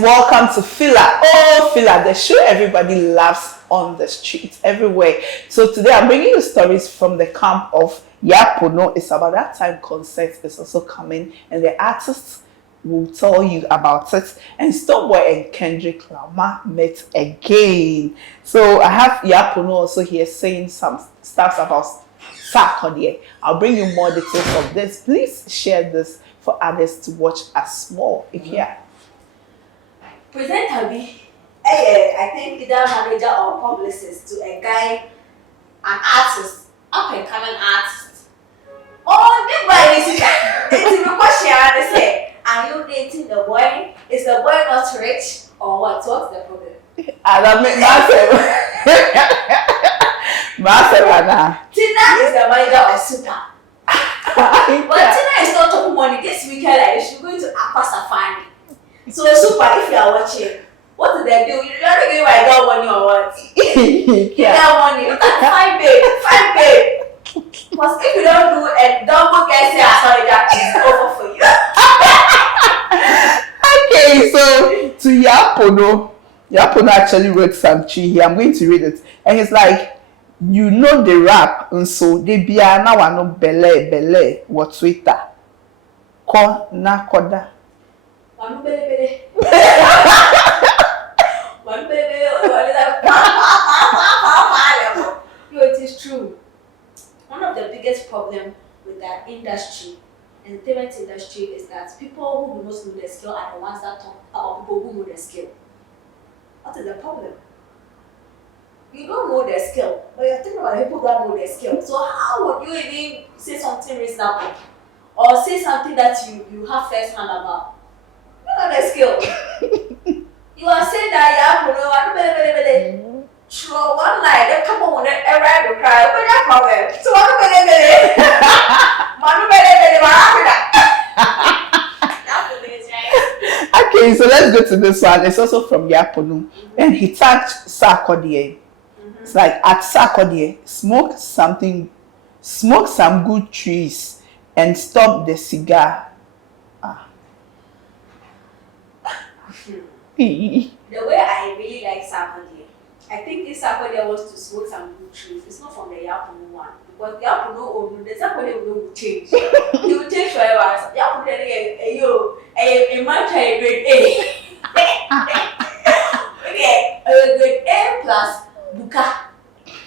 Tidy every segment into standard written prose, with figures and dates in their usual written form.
welcome to Fila. Oh, Fila, the show everybody loves on the streets, everywhere. So today I'm bringing you stories from the camp of Yapono. It's about that time concert is also coming, and the artists will tell you about it. And Stonebwoy and Kendrick Lamar met again. So I have Yapono also here saying some stuff about Sarkodie. I'll bring you more details of this. Please share this for others to watch as well. If you are. Presenter be, I think either manager or publicist to a guy, an artist, up and coming artist. Oh, this boy is it's a question. They say, are you dating the boy? Is the boy not rich or what? What's the problem? I don't make massive. Tina is the manager of Super. But Tina is not talking money this weekend. Like she's going to Aqua Safari. So Super, if you are watching, what do they do? You don't give my dog money or what? Give them money. Fine babe. Because if you don't do a double guess here, sorry, that is over for you. Okay, so to Yapono actually wrote some tree here. I'm going to read it. And it's like, you know the rap, and so they be now I know bele what Twitter. Ko na koda. One baby. No, it is true. One of the biggest problems with that industry, entertainment industry, is that people who do not know the skill are the ones that talk about people who know the skill. What is the problem? You don't know the skill, but you're talking about the people that know the skill. So how would you even say something reasonable or say something that you have first hand about? You know the skill. You are saying that you have sure one night they come on and arrive to cry, but that problem. So okay, so let's go to this one. It's also from Yapono, and he tagged Sarkodie. It's like at Sarkodie, smoke some good trees and stop the cigar. The way I really like Sarkodie, I think if Sarkodie wants to smoke some good trees, it's not from the Yapono one. Because the Yapono, the Sarkodie will change. He will change forever. Yapono, a man try grade A. Okay, grade A plus Buka.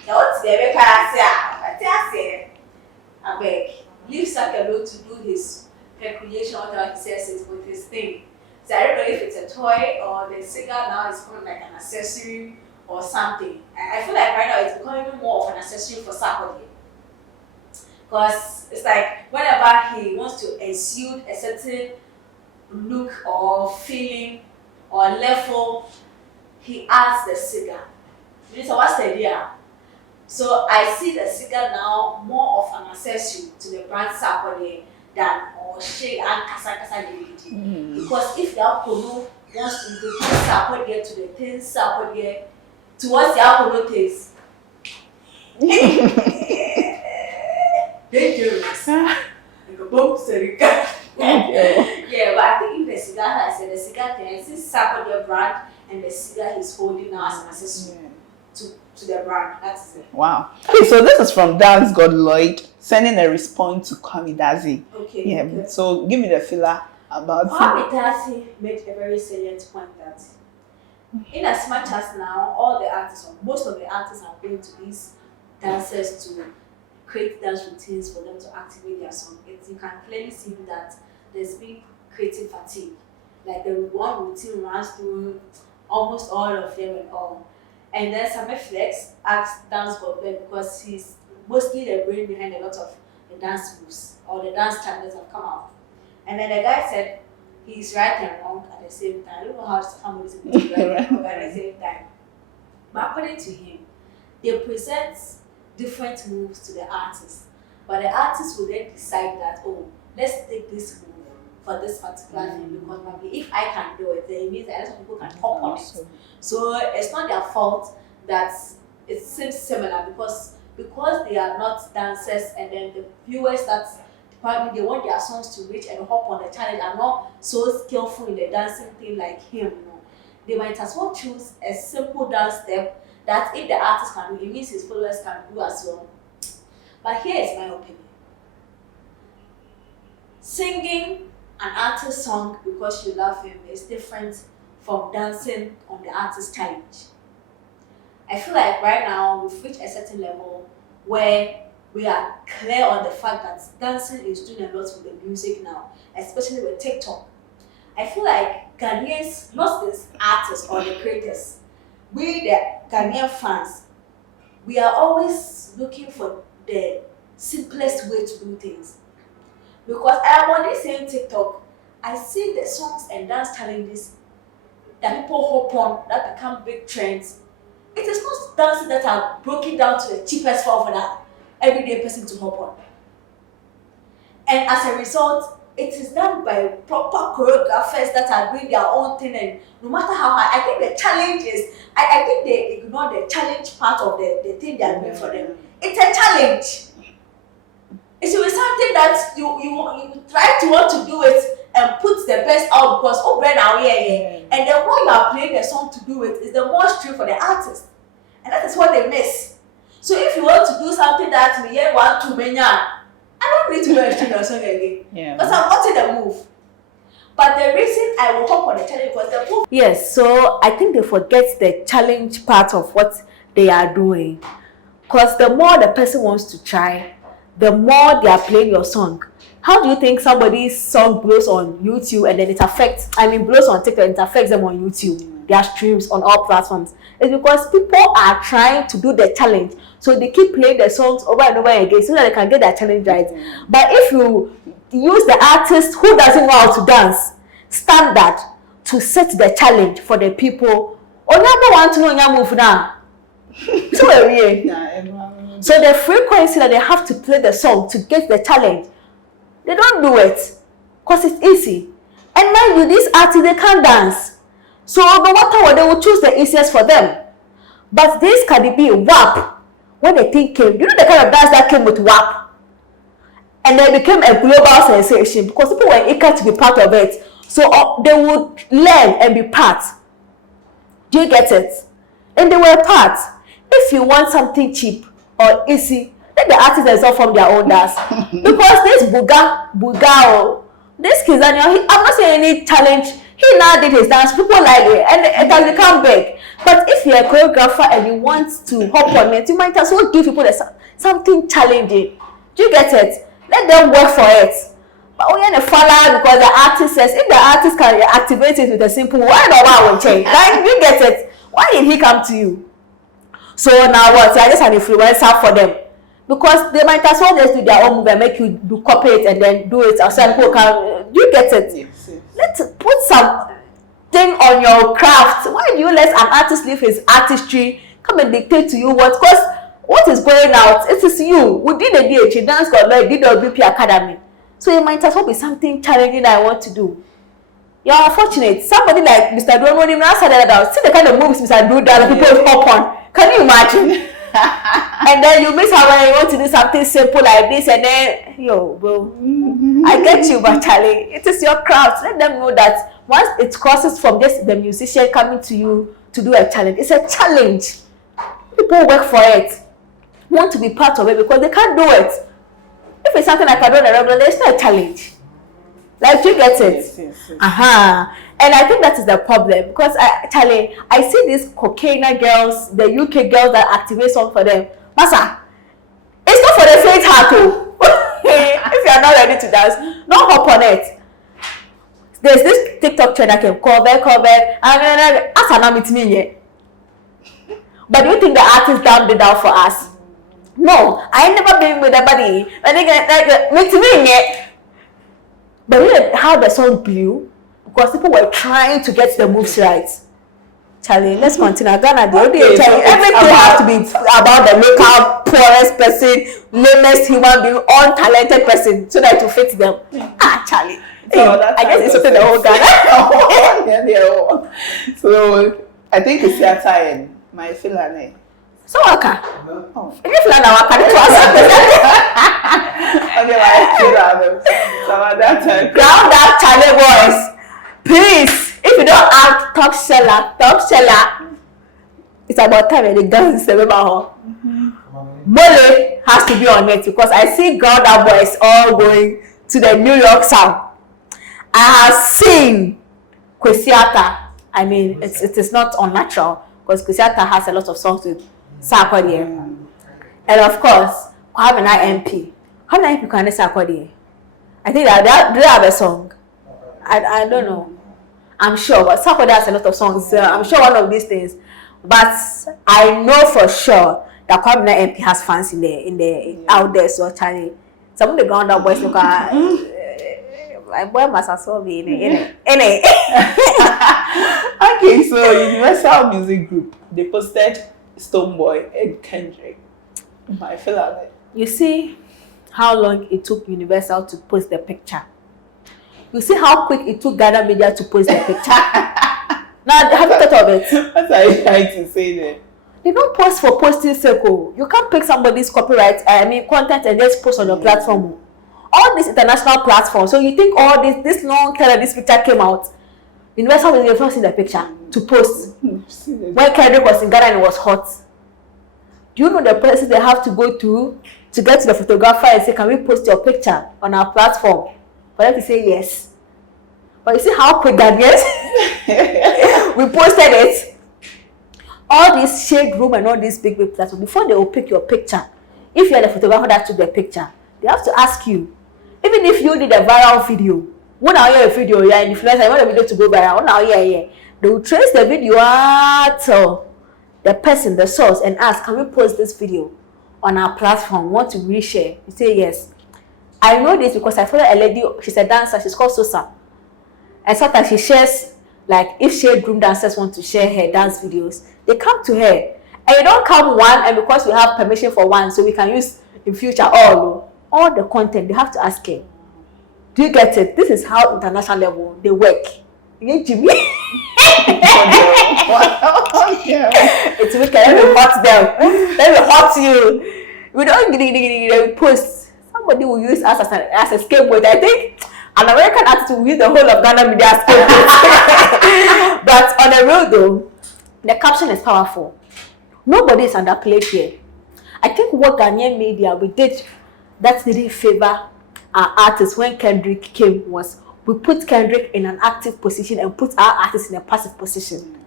Now what's the way I say? I beg, leave Sark alone to do his recreation, whatever he says is with his thing. So I don't know if it's a toy or the cigar now is becoming like an accessory or something. I feel like right now it's becoming more of an accessory for Sarkodie. Because it's like whenever he wants to exude a certain look or feeling or level, he adds the cigar. So what's the idea? So I see the cigar now more of an accessory to the brand Sarkodie than or shake and kasa DVD. Because if the Yapono wants to introduce Sarkodie to the things Sarkodie towards the Yapono taste, dangerous. Like a bomb cigar. Yeah, but I think if the cigar has the cigar thing, since Sarkodie brand and the cigar he's holding now as an accessory to the brand. That's it. Wow. Okay, so this is from Dance God Lloyd sending a response to Kwame. Okay. Yeah. Okay. So give me the filler about Kwame made a very salient point that in as much as now all the artists or most of the artists are going to these dancers to create dance routines for them to activate their song, you can clearly see that there's been creative fatigue. Like the one routine runs through almost all of them and all. And then Samuel Flex asked Dance God because he's mostly the brain behind a lot of the dance moves or the dance channels have come out. And then the guy said he's right and wrong at the same time. I don't know how someone is going to be right and wrong at the same time. But according to him, they present different moves to the artist. But the artist will then decide that, oh, let's take this move for this particular thing because maybe if I can do it, then it means that a lot of people can hop on it. So it's not their fault that it seems similar because they are not dancers and then the viewers that probably they want their songs to reach and hop on the challenge are not so skillful in the dancing thing like him, you know. they might as well choose a simple dance step that if the artist can do, it means his followers can do as well. But here is my opinion. Singing an artist song because you love him is different from dancing on the artist challenge. I feel like right now we've reached a certain level where we are clear on the fact that dancing is doing a lot with the music now, especially with TikTok. I feel like Ghanaians, not the artists or the creators, we the Ghanaian fans, we are always looking for the simplest way to do things. Because I am on this same TikTok, I see the songs and dance challenges that people hop on that become big trends. It is not dances that are broken down to the cheapest form for that everyday person to hop on. And as a result, it is done by proper choreographers that are doing their own thing, and no matter how hard, I think the challenge is, I think they ignore the challenge part of the thing they are doing for them. It's a challenge. It should be something that you try to want to do it and put the best out because and the more you are playing the song to do it is the more stream for the artist, and that is what they miss. So if you want to do something that me want to menya, I don't need to go and stream your song again because I'm not in the move. But the reason I will hop on the challenge was the move. Yes, so I think they forget the challenge part of what they are doing, because the more the person wants to try, the more they are playing your song. How do you think somebody's song blows on YouTube and then it affects, blows on TikTok and it affects them on YouTube, their streams on all platforms? It's because people are trying to do the challenge. So they keep playing the songs over and over again so that they can get their challenge right. But if you use the artist who doesn't know how to dance, standard, to set the challenge for the people, Onyama want to know your move now. So the frequency that they have to play the song to get the challenge, they don't do it because it's easy. And mind you, these artists, they can't dance. So no matter what, they will choose the easiest for them. But this Cardi B, WAP, when the thing came, you know the kind of dance that came with WAP? And then became a global sensation because people were eager to be part of it. So they would learn and be part. Do you get it? And they were part. If you want something cheap or easy, let the artists themselves form their own dance. Because this Buga, this Kizania, I'm not saying any challenge. He now did his dance, people like it, and it has become big. But if you're a choreographer and you want to hop on it, you might as well give people something challenging. Do you get it? Let them work for it. But we are the follower because the artist says, if the artist can activate it with a simple, why not why will change? Like, you get it? Why did he come to you? So now what? You're just an influencer for them. Because they might as well just do their own move and make you do copy it and then do it outside. Do you get it? Yes. Let's put something on your craft. Why do you let an artist leave his artistry, come and dictate to you what? Because what is going out, it is you. We did the DH, Dance God, like, did the WP Academy. So it might as well be something challenging that I want to do. You're unfortunate. Somebody like Mr. Duane won't even answer that. See the kind of movies Mr. Duane that people hop on. Can you imagine? And then you miss how when you want to do something simple like this, and then I get you, but Charlie, it is your craft. Let them know that once it crosses from just the musician coming to you to do a challenge, it's a challenge. People work for it, want to be part of it because they can't do it. If it's something like I do on a regular, it's not a challenge. Like, you get it? Yes. And I think that is the problem because I see these cocaine girls, the UK girls that activate songs for them. Masa, it's not for the faint heart too. If you are not ready to dance, don't hop on it. There's this TikTok trend that can cover, and as an meet me yet. But do you think the artist dumped it down for us? No, I ain't never been with anybody. And they meet me yet. But you know how the song blew? Because people were trying to get the moves right. Charlie, let's continue. Ghana, everything has to be about the local poorest person, lamest human being, untalented person, so that it will fit them. Charlie. I guess it's something the whole Ghana. So I think it's your time. My feeling. So waka. Oh. If you feel waka, it was. Ground up, Charlie boys. Please, if If you don't have top seller, it's about time and the guns remember. Mole has to be on it because I see Ground Up Boys all going to the New York South. I have seen Kwesiata. I mean, it is not unnatural because Kwesiata has a lot of songs with Sarkodie. And of course, Kwame MP. How many MP can Sarkodie? I think that they have a song. I don't know. I'm sure, but Sarkodie has a lot of songs. I'm sure one of these things. But I know for sure that Kwame MP has fans in the out there. So Charlie, some of the Ground Up Boys look at my boy must have saw me in it. Okay, so Universal Music Group, they posted Stonebwoy and Kendrick. I feel like it. You see how long it took Universal to post the picture. You see how quick it took Ghana Media to post the picture. Now, have you thought of it? That's what I trying to say there. They don't post for posting circle. You can't pick somebody's copyright, content and just post on your platform. All these international platforms. So you think all this long time this picture came out, Universal was the first in the picture to post. When Kendrick was in Ghana and it was hot. Do you know the process they have to go to get to the photographer and say, can we post your picture on our platform? For them to say yes. But you see how quick that is? We posted it. All this shade room and all these big platforms, before they will pick your picture, if you're the photographer that took the picture, they have to ask you. Even if you did a viral video, when I hear a video, you're an influencer, you want the video to go viral, when I hear, they will trace the video to the person, the source, and ask, can we post this video on our platform? Want to reshare? You say yes. I know this because I follow a lady, she's a dancer, she's called Sosa. And sometimes she shares, like if shade room dancers want to share her dance videos, they come to her. And you don't come one, and because we have permission for one, so we can use in future all the content, they have to ask her. Do you get it? This is how international level they work. You get Jimmy? It's wicked. Let me hot them. Let me hot you. We don't post. Somebody will use us as a scapegoat. I think an American artist will use the whole of Ghana Media as scapegoat. But on the real though, the caption is powerful. Nobody is underplayed here. I think what Ghanaian media we did that didn't favor our artists when Kendrick came was we put Kendrick in an active position and put our artists in a passive position.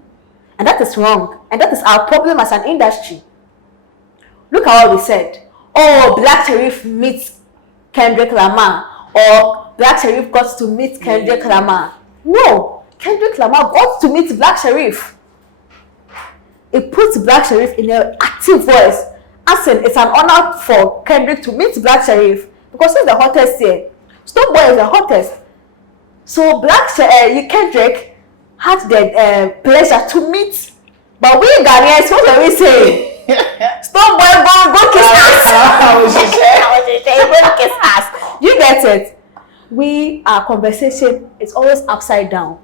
And that is wrong. And that is our problem as an industry. Look at what we said. Oh, Black Sherif meets Kendrick Lamar. Or Black Sherif got to meet Kendrick Lamar. No, Kendrick Lamar got to meet Black Sherif. It puts Black Sherif in an active voice. As in, it's an honor for Kendrick to meet Black Sherif because he's the hottest here. Stonebwoy is the hottest. So Kendrick had the pleasure to meet. But we Ghanaians, what are we saying? Stonebwoy go kiss ass. You get it? Our conversation is always upside down.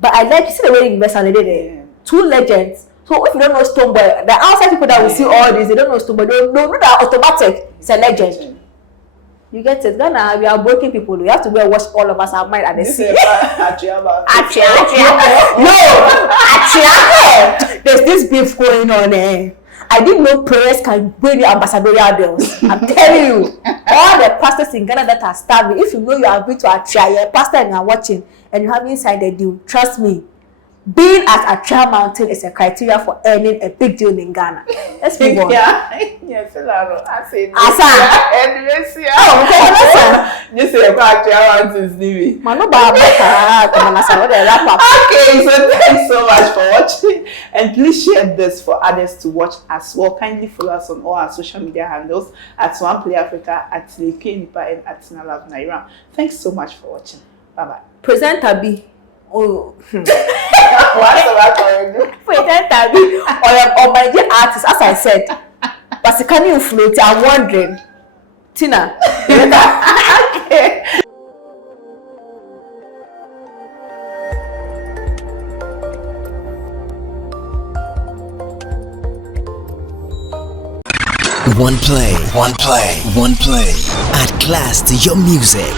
But I like to see the way Universal did it. Two legends. So if you don't know Stonebwoy, the outside people that will see all this, they don't know Stonebwoy. They don't know that automatic. It's a legend. You get it? Ghana, we are broken people. We have to go and wash all of us our mind at the sea. There's this beef going on there. I didn't know prayers can bring you ambassadorial bills. I'm telling you, all the pastors in Ghana that are starving, if you know you are going to Achia, you're a pastor and you're watching, and you haven't signed a deal, trust me, being at Achia Mountain is a criteria for earning a big deal in Ghana. Let's move on. Yes, I say Asa. You say about Achia Mountains, Stevie. Okay, so thanks so much for watching, and please share this for others to watch as well. Kindly follow us on all our social media handles at OnePlay Africa, at Lekue Nipa, and at Sinalab Naira. Thanks so much for watching. Bye bye. Presenter B. Oh, what's the presenter B or my dear artist, as I said. But can you float? I'm wondering. Tina. Okay. OnePlay. At class to your music.